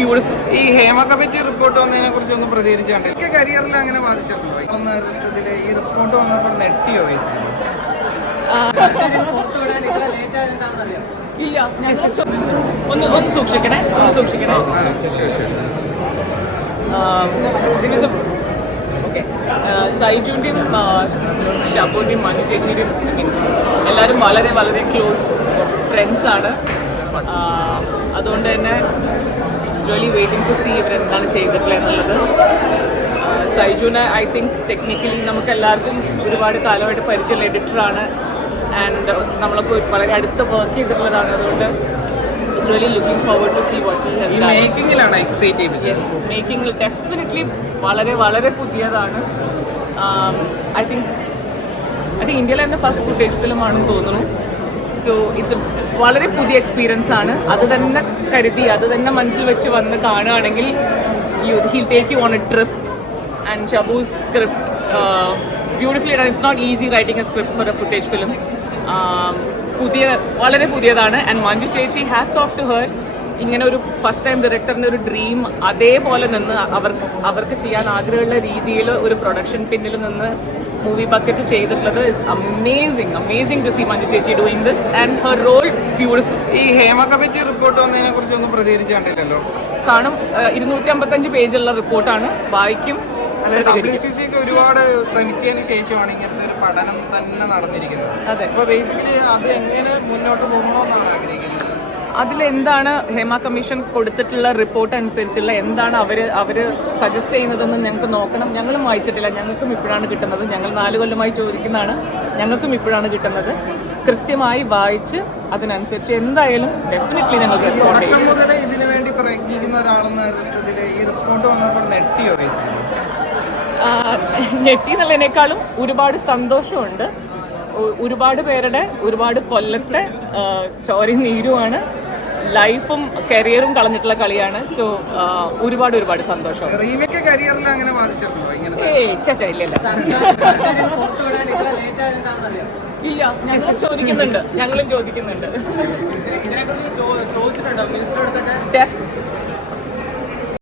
Beautiful ഈ Hema committee report വന്നതിനെ കുറിച്ച് ഒന്ന് പ്രതികരിച്ചാണ്ട്. എനിക്ക് കരിയറിൽ അങ്ങനെ ബാധിച്ചിട്ടുണ്ടോ? ഒന്ന് നേതൃത്വത്തിൽ ഈ റിപ്പോർട്ട് വന്നപ്പോൾ നെട്ടിയോ ഇല്ല ഒന്ന് ഒന്ന് സൂക്ഷിക്കണേ ഒന്ന് സൂക്ഷിക്കണേ. സൈജുവിന്റെയും ഷബുവിന്റെയും മനു ചേച്ചിയുടെയും എല്ലാവരും വളരെ വളരെ ക്ലോസ് ഫ്രണ്ട്സാണ് അതുകൊണ്ട് തന്നെ റിയലി വെയിറ്റിംഗ് ടു സീ ഇവരെന്താണ് ചെയ്തിട്ടുള്ളത് എന്നുള്ളത്. സൈജുനെ ഐ തിങ്ക് ടെക്നിക്കലി നമുക്ക് എല്ലാവർക്കും ഒരുപാട് കാലമായിട്ട് പരിചയമുള്ള എഡിറ്ററാണ് ആൻഡ് നമ്മളൊക്കെ വളരെ അടുത്ത് വർക്ക് ചെയ്തിട്ടുള്ളതാണ്. അതുകൊണ്ട് really looking forward to see what yes മേക്കിംഗിൽ definitely വളരെ വളരെ പുതിയതാണ്. ഐ തിങ്ക് ഐ തിങ്ക് ഇന്ത്യയിലെ തന്നെ ഫസ്റ്റ് ഫുട്ടേജ് ഫിലിമാണെന്ന് തോന്നുന്നു. സോ ഇറ്റ്സ് വളരെ പുതിയ എക്സ്പീരിയൻസ് ആണ്. അത് തന്നെ കരുതി അത് തന്നെ മനസ്സിൽ വെച്ച് വന്ന് കാണുകയാണെങ്കിൽ you will take you on a trip and Shabu's script beautifully it's not easy writing a script for a footage film പുതിയ വളരെ പുതിയതാണ്. ആൻഡ് മഞ്ജു ചേച്ചി ഹാറ്റ്സ് ഓഫ് ടു ഹെർ ഇങ്ങനെ ഒരു ഫസ്റ്റ് ടൈം ഡയറക്ടറിന്റെ ഒരു ഡ്രീം അതേപോലെ നിന്ന് അവർക്ക് അവർക്ക് ചെയ്യാൻ ആഗ്രഹമുള്ള രീതിയിൽ ഒരു പ്രൊഡക്ഷൻ പിന്നിൽ നിന്ന് മൂവി ബക്കറ്റ് ചെയ്തിട്ടുള്ളത് is amazing amazing to see Manju ചേച്ചി doing this and her role beautiful ഈ ഹേമ കമ്മിറ്റി റിപ്പോർട്ട് വന്നതിനെ കുറിച്ച് ഒന്നും പ്രതികരിച്ചു കണ്ടില്ലല്ലോ. കാണും. ഇരുന്നൂറ്റി അമ്പത്തഞ്ച് പേജുള്ള റിപ്പോർട്ടാണ്. വായിക്കും. ഒരുപാട് ശ്രമിച്ചതിന് ശേഷമാണ് ഇങ്ങനത്തെ ഒരു പഠനം തന്നെ നടന്നിരിക്കുന്നത്. അപ്പൊ ബേസിക്കലി അത് എങ്ങനെ മുന്നോട്ട് പോകണമെന്നാണ് ആഗ്രഹിക്കുന്നത്? അതിലെന്താണ് ഹേമ കമ്മീഷൻ കൊടുത്തിട്ടുള്ള റിപ്പോർട്ട് അനുസരിച്ചുള്ള എന്താണ് അവർ അവർ സജസ്റ്റ് ചെയ്യുന്നതെന്ന് ഞങ്ങൾക്ക് നോക്കണം. ഞങ്ങളും വായിച്ചിട്ടില്ല. ഞങ്ങൾക്കും ഇപ്പോഴാണ് കിട്ടുന്നത്. ഞങ്ങൾ നാല് കൊല്ലമായി ചോദിക്കുന്നതാണ്. ഞങ്ങൾക്കും ഇപ്പോഴാണ് കിട്ടുന്നത്. കൃത്യമായി വായിച്ച് അതിനനുസരിച്ച് എന്തായാലും ഡെഫിനറ്റ്ലി ഞങ്ങൾ റെസ്പോണ്ട് ചെയ്യും. ഇതിനു വേണ്ടി പ്രയത്നിക്കുന്ന ഒരാളെന്ന ഈ റിപ്പോർട്ട് വന്നപ്പോൾ നെട്ടിയോ ഞെട്ടി എന്നുള്ളതിനേക്കാളും ഒരുപാട് സന്തോഷമുണ്ട്. ഒരുപാട് പേരുടെ ഒരുപാട് കൊല്ലത്തെ ചോരി ചോരയും നീരുമാണ്. ലൈഫും കരിയറും കളഞ്ഞിട്ടുള്ള കളിയാണ്. സോ ഒരുപാട് ഒരുപാട് സന്തോഷം. ഇല്ല ഞങ്ങൾ ചോദിക്കുന്നുണ്ട്. ഞങ്ങളും ചോദിക്കുന്നുണ്ട്.